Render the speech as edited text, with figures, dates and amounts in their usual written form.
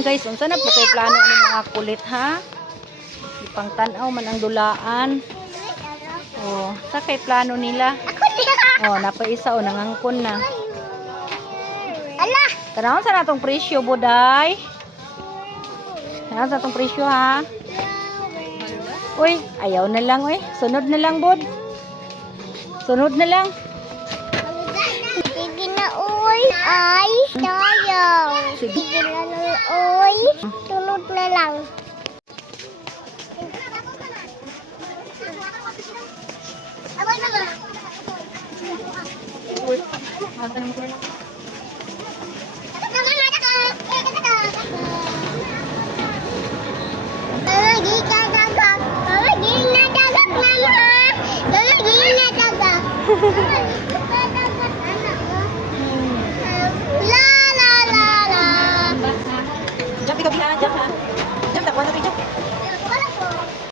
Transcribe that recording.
lang guys, unsa na po kay plano ani mga kulit ha? Ipang tan-aw man ang dulaan. Oh, sa kay plano nila. Oh, napaisa o nangangkon na. Ala! Tanawon sa natong presyo boday. Tanawon sa natong presyo ha. Uy, ayaw na lang uy. Sunod na lang bod. Sunod na lang. Sige na uy. Ay, tayo. Sige. Sige na lang uy. Sunod na lang. Uy,